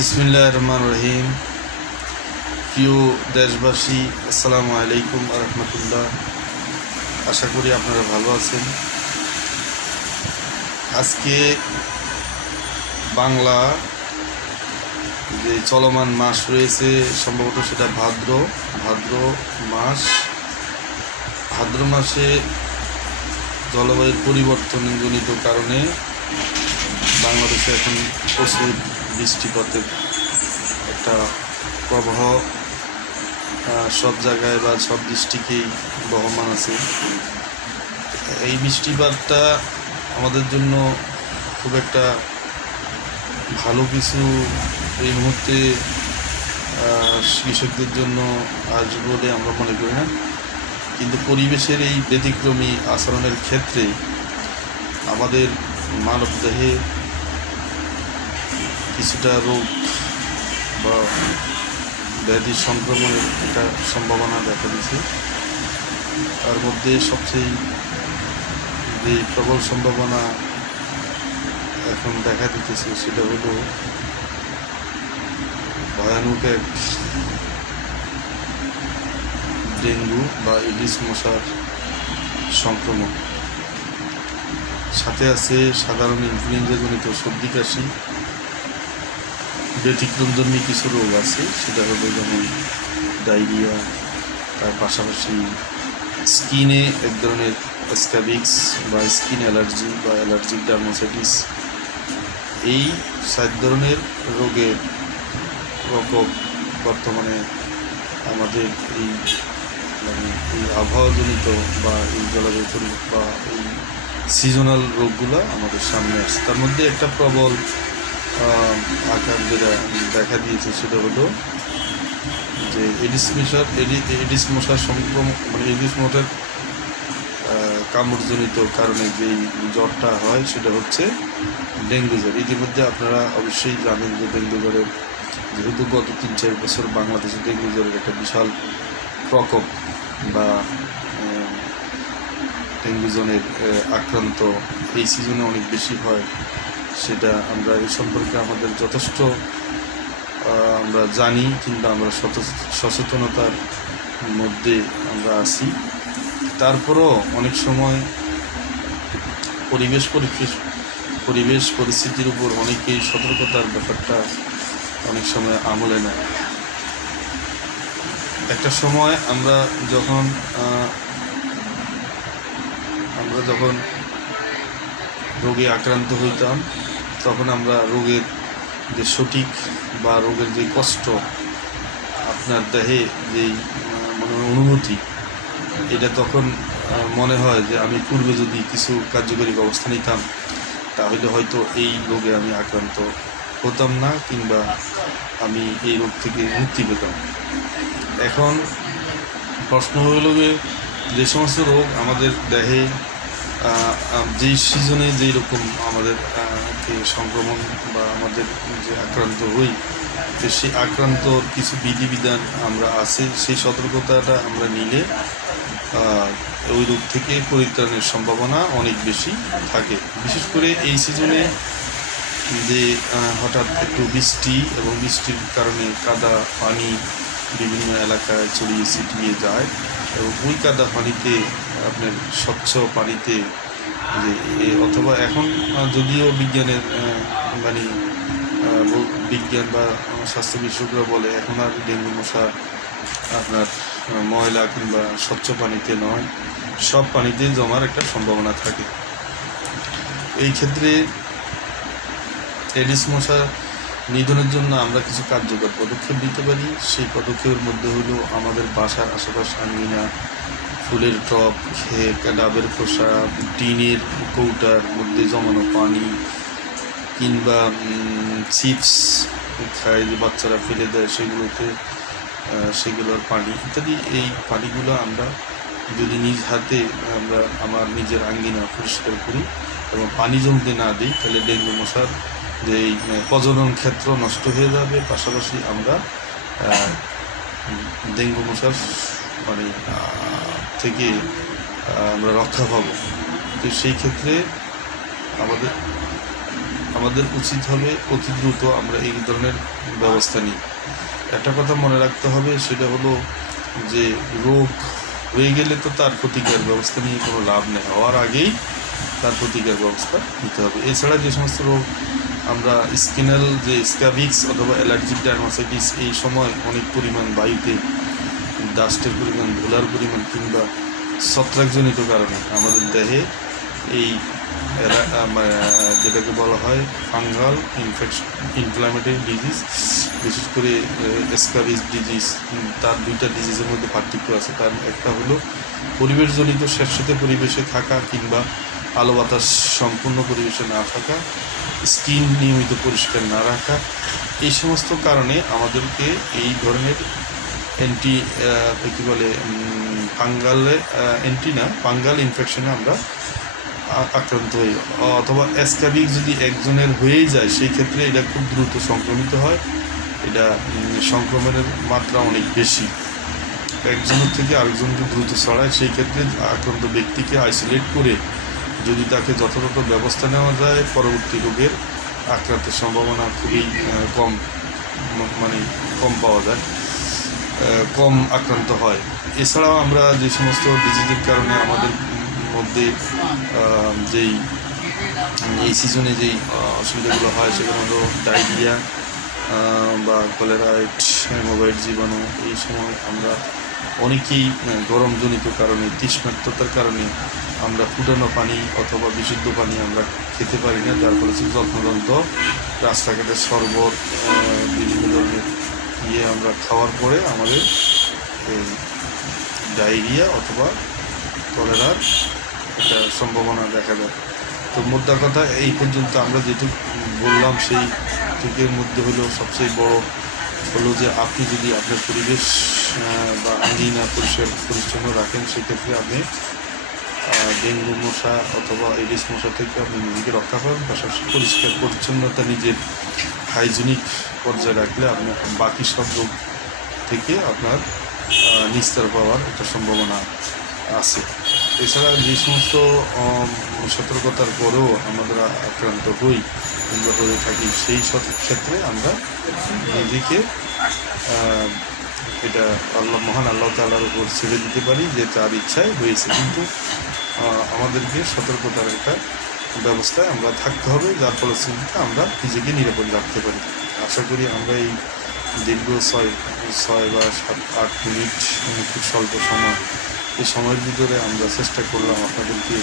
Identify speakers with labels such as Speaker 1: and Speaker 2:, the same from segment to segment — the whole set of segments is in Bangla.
Speaker 1: বিসমিল্লাহ রহমান রহিম প্রিয় দেশবাসী, আসসালামু আলাইকুম রহমতুল্লাহ। আশা করি আপনারা ভালো আছেন। আজকে বাংলা যে চলমান মাস রয়েছে, সম্ভবত সেটা ভাদ্র ভাদ্র মাস। ভাদ্র মাসে জলবায়ুর পরিবর্তনজনিত কারণে বাংলাদেশে এখন প্রচুর বৃষ্টিপাতের একটা প্রবাহ সব জায়গায় বা সব ডিস্ট্রিক্টেই বহমান আছে। এই বৃষ্টিপাতটা আমাদের জন্য খুব একটা ভালো কিছু এই মুহূর্তে কৃষকদের জন্য আসবে বলে আমরা মনে করি না। কিন্তু পরিবেশের এই ব্যতিক্রমী আচরণের ক্ষেত্রে আমাদের মানবদেহে কিছুটা রোগ বা ব্যাধি সংক্রমণের একটা সম্ভাবনা দেখা দিচ্ছে তার মধ্যে সবচেয়ে যে প্রবল সম্ভাবনা এখন দেখা দিতেছে সেটা হলো ভয়ানক এক ডেঙ্গু বা ইলিশ মশার সংক্রমণ। সাথে আছে সাধারণ ইনফ্লুয়েঞ্জাজনিত সর্দি কাশি ব্যতিক্রমধর্মী কিছু রোগ আছে, সেটা হলো যেমন ডায়রিয়া, তার পাশাপাশি স্কিনে এক ধরনের স্ক্যাবিক্স বা স্কিন অ্যালার্জি বা অ্যালার্জিক ডার্মোসাইটিস। এই সাত ধরনের রোগের প্রকোপ বর্তমানে আমাদের এই মানে এই আবহাওয়াজনিত বা এই জলবায়ু বা এই সিজনাল রোগগুলো আমাদের সামনে আসছে। তার মধ্যে একটা প্রবল আকার যেটা দেখা দিয়েছে সেটা হলো যে এডিস মশার, এডি- এডিস মশার সংক্রমণ মানে এডিস মশার কামড়জনিত কারণে যেই জ্বরটা হয় সেটা হচ্ছে ডেঙ্গু জ্বর। ইতিমধ্যে আপনারা অবশ্যই জানেন যে ডেঙ্গু জ্বরের যেহেতু গত তিন চার বছর বাংলাদেশে ডেঙ্গু জ্বরের একটা বিশাল প্রকোপ বা ডেঙ্গু জ্বরের আক্রান্ত এই সিজনে অনেক বেশি হয়। সেটা আমরা এই সম্পর্কে আমাদের যথেষ্ট আমরা জানি কিংবা আমরা সচেতনতার মধ্যে আমরা আছি। তারপরও অনেক সময় পরিবেশ পরিবেশ পরিস্থিতির উপর অনেকেই সতর্কতার ব্যাপারটা অনেক সময় আমলে নেয়। একটা সময় আমরা যখন আমরা যখন রোগে আক্রান্ত হইতাম, তখন আমরা রোগের যে সঠিক বা রোগের যে কষ্ট আপনার দেহে যেই মানে অনুভূতি, এটা তখন মনে হয় যে আমি পূর্বে যদি কিছু কার্যকরী ব্যবস্থা নিতাম, তাহলে হয়তো এই রোগে আমি আক্রান্ত হতাম না কিংবা আমি এই রোগ থেকে মুক্তি পেতাম। এখন প্রশ্ন হলো যে সমস্ত রোগ আমাদের দেহে যেই সিজনে যেই রকম আমাদের সংক্রমণ বা আমাদের যে আক্রান্ত হই, তো সেই আক্রান্তর কিছু বিধিবিধান আমরা আছে, সেই সতর্কতাটা আমরা নিলে ওই রোগ থেকে পরিত্রাণের সম্ভাবনা অনেক বেশি থাকে। বিশেষ করে এই সিজনে যে হঠাৎ একটু বৃষ্টি এবং বৃষ্টির কারণে কাদা, পানি বিভিন্ন এলাকায় ছড়িয়ে ছিটিয়ে যায় এবং ওই কাদা, পানিতে আপনার স্বচ্ছ পানিতে যে অথবা এখন যদিও বিজ্ঞানের মানে বিজ্ঞান বা স্বাস্থ্য বিশেষজ্ঞরা বলে, এখন আর ডেঙ্গু মশা আপনার ময়লা কিংবা স্বচ্ছ পানিতে নয়। সব পানিতে জমার একটা সম্ভাবনা থাকে। এই ক্ষেত্রে এডিস মশা নিধনের জন্য আমরা কিছু কার্যকর পদক্ষেপ নিতে পারি। সেই পদক্ষেপের মধ্যে হলো আমাদের বাসার আশেপাশে আঙ্গিনা ফুলের টব, খেয়ে ডাবের খোসা টিনের কৌটার মধ্যে জমানো পানি কিংবা চিপস খায় যে বাচ্চারা ফেলে দেয় সেগুলোতে সেগুলোর পানি ইত্যাদি। এই পানিগুলো আমরা যদি নিজ হাতে আমরা আমার নিজের আঙ্গিনা পরিষ্কার করি এবং পানি জমতে না দিই, তাহলে ডেঙ্গু মশার যে এই প্রজনন ক্ষেত্র নষ্ট হয়ে যাবে। পাশাপাশি আমরা ডেঙ্গু মশার মানে থেকে আমরা রক্ষা পাবো। তো সেই ক্ষেত্রে আমাদের আমাদের উচিত হবে অতি দ্রুত আমরা এই ধরনের ব্যবস্থা নিই। একটা কথা মনে রাখতে হবে, সেটা হলো যে রোগ হয়ে গেলে তো তার প্রতিকার ব্যবস্থা নিয়ে কোনো লাভ নেই। হওয়ার আগেই তার প্রতিকার ব্যবস্থা নিতে হবে। এছাড়া যে সমস্ত রোগ, আমরা স্কিনাল যে স্ক্যাবিক্স অথবা অ্যালার্জিক ডায়ারমাসাইটিস এই সময় অনেক পরিমাণ বায়ুতে ডাস্টের পরিমাণ, ধুলার পরিমাণ কিংবা ছত্রাকজনিত কারণে আমাদের দেহে এই যেটাকে বলা হয় ফাঙ্গাল ইনফেকশন ইনফ্লামেটরি ডিজিজ বিশেষ করে স্কাবিস ডিজিজ তার দুইটা ডিজিজের মধ্যে পার্থক্য আছে। তার একটা হলো পরিবেশজনিত স্যাঁতস্যাঁতে পরিবেশে থাকা কিংবা আলো বাতাস সম্পূর্ণ পরিবেশে না থাকা, স্কিন নিয়মিত পরিষ্কার না রাখা, এই সমস্ত কারণে আমাদেরকে এই ধরনের অ্যান্টি কী বলে ফাঙ্গালে অ্যান্টি না ফাঙ্গাল ইনফেকশনে আমরা আক্রান্ত হই। অথবা অ্যাসকাবিক যদি একজনের হয়েই যায়, সেই ক্ষেত্রে এটা খুব দ্রুত সংক্রমিত হয়। এটা সংক্রমণের মাত্রা অনেক বেশি। একজনের থেকে আরেকজনকে দ্রুত ছড়ায়, সেই ক্ষেত্রে আক্রান্ত ব্যক্তিকে আইসোলেট করে যদি তাকে যথাযথ ব্যবস্থা নেওয়া যায়, পরবর্তী রোগের আক্রান্তের সম্ভাবনা খুবই কম মানে কম পাওয়া যায়। কম আক্রান্ত হয়। এছাড়াও আমরা যে সমস্ত ডিজিজের কারণে আমাদের মধ্যে যেই, এই সিজনে যেই অসুবিধাগুলো হয়, সেগুলো হলো ডায়রিয়া বা কলেরাইট হেমোবাইট জীবাণু, এই সময় আমরা অনেকেই গরমজনিত কারণে, তৃষ্ণার্ততার কারণে আমরা ফুটানো পানি অথবা বিশুদ্ধ পানি আমরা খেতে পারি না, যার ফলে যত্নদন্ত রাস্তাঘাটের শরবত বিভিন্ন ধরনের ইয়ে আমরা খাওয়ার পরে আমাদের এই ডায়রিয়া অথবা কলেরার একটা সম্ভাবনা দেখা যায় তো মোদ্দা কথা, এই পর্যন্ত আমরা যেটুকু বললাম, সেই টুকের মধ্যে হলো সবচেয়ে বড় হলো যে আপনি যদি আপনার পরিবেশ বা আঙ্গিনা পরিষ্কার পরিচ্ছন্ন রাখেন, সেক্ষেত্রে আপনি ডেঙ্গু মশা অথবা এডিস মশা থেকে আপনি নিজেকে রক্ষা পাবেন। পাশাপাশি পরিষ্কার, পরিচ্ছন্নতা, নিজের হাইজেনিক পর্যায়ে রাখলে আপনি বাকি সব রোগ থেকে আপনার নিস্তার পাওয়ার একটা সম্ভাবনা আছে। এছাড়া যে সমস্ত সতর্কতার পরেও আমরা আক্রান্ত হই কিংবা হয়ে থাকি, সেই সব ক্ষেত্রে আমরা নিজেকে এটা আল্লাহ, মহান আল্লাহ তাল্লাহার উপর ছেড়ে দিতে পারি যে তার ইচ্ছায় হয়েছে। কিন্তু আমাদেরকে সতর্কতার একটা ব্যবস্থায় আমরা থাকতে হবে, যার ফলশ্রুতিতে আমরা নিজেকে নিরাপদ রাখতে পারি। আশা করি আমরা এই দীর্ঘ ছয় ছয় বা সাত, আট মিনিট খুব স্বল্প সময়, এই সময়ের ভিতরে আমরা চেষ্টা করলাম আপনাদেরকে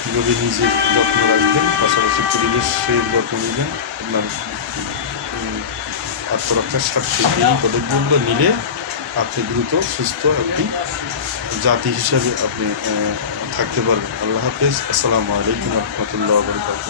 Speaker 1: কীভাবে নিজের যত্ন রাখবেন, পাশাপাশি পরিবেশের যত্ন নেবেন, আপনার আত্মরক্ষার স্বার্থে এই পদক্ষেপগুলো নিলে আপনি দ্রুত, সুস্থ একটি জাতি হিসাবে আপনি থাকতে পারবেন। আল্লাহ হাফিজ। আসসালামু আলাইকুম রহমতুল্লাহ বরকাত